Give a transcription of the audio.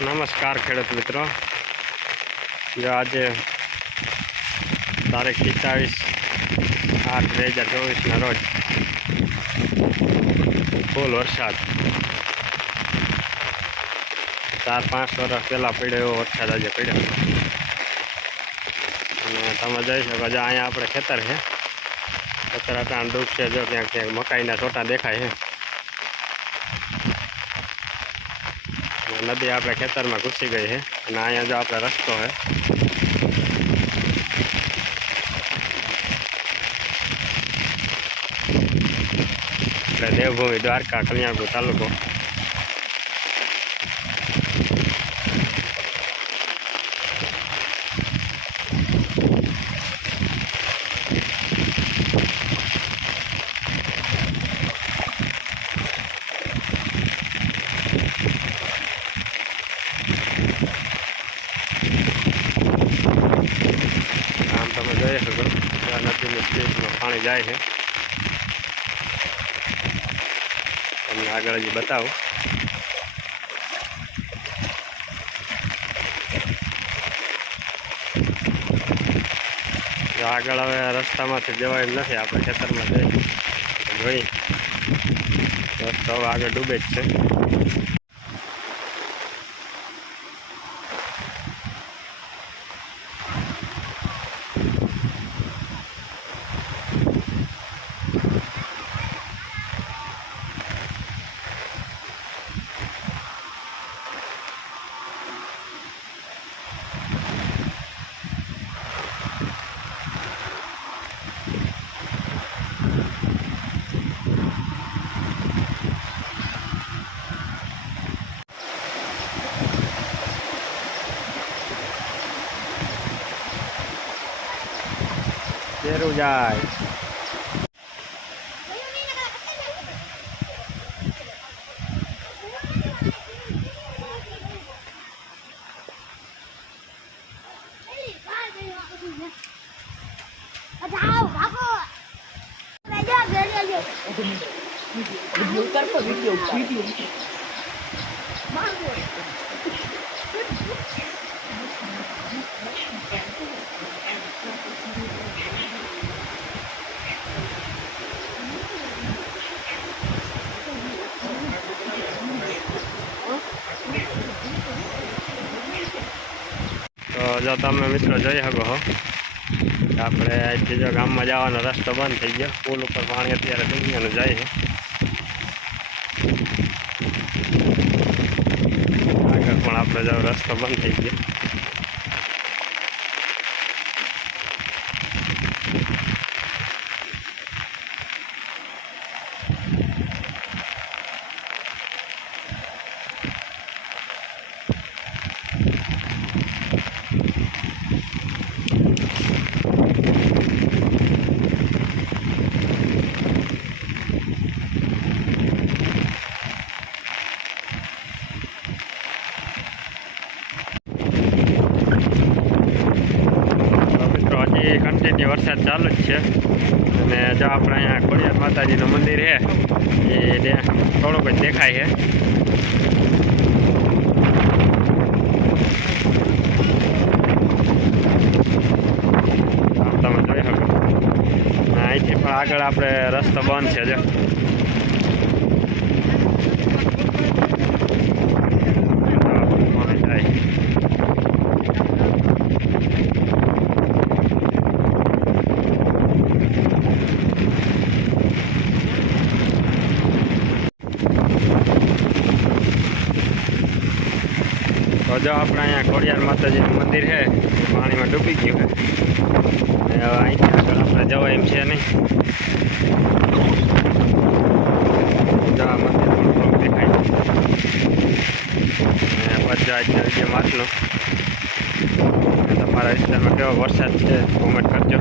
નમસ્કાર ખેડૂત મિત્રો જો આજે તારીખ પિસ્તાવીસ આઠ બે હજાર ચોવીસના રોજ ફૂલ વરસાદ ચાર પાંચ વર્ષ પહેલાં પડ્યો એવો વરસાદ આજે પડ્યો અને તમે જોઈ શકો છો અહીંયા આપણે ખેતર છે ખેતર અટાણ ડૂબ છે જો ક્યાંક ક્યાંક મકાઈના છોટા દેખાય છે નદી આપણે ખેતરમાં ઘૂસી ગઈ છે અને અહીંયા જો આપણે રસ્તો છે એટલે દેવભૂમિ દ્વારકા કલ્યાણપુર તાલુકો જોઈ શકો આ નદીની પાણી જાય છે. તમને આગળ હજી બતાવું. આગળ હવે રસ્તામાંથી જવાય નથી, આપણે ખેતરમાં જઈ જોઈ. રસ્તો હવે આગળ ડૂબે જ છે. તેરું જાય જાઓ ભાગો રેજો રેજો વિડીયો કરતો વિડીયો જો તમે મિત્રો જોઈ શકો છો આપણે અહીંથી જો ગામમાં જવાનો રસ્તો બંધ થઈ ગયો. પુલ ઉપર પાણી અત્યારે દુનિયાનું જાય છે. આગળ પણ આપણે જો રસ્તો બંધ થઈ ગયો તો મિત્રો હજી કન્ટિન્યુ વરસાદ ચાલુ જ છે. અને જો આપણે અહીંયા ખોડિયાર માતાજીનું મંદિર છે, એ થોડુંક જ દેખાય છે. તમે જોઈ શકો. અહીંથી પણ આગળ આપણે રસ્તો બંધ છે, જો. તો જો આપણે અહીંયા ખોડિયાર માતાજીનું મંદિર છે એ પાણીમાં ડૂબી ગયું છે અને હવે અહીંથી આગળ આપણે જવાય એમ છે નહીં જો આ મંદિર પણ થોડુંક દેખાય છે અને પછી આજે જે માટલું અને તમારા વિસ્તારમાં કેવો વરસાદ છે કોમેન્ટ કરજો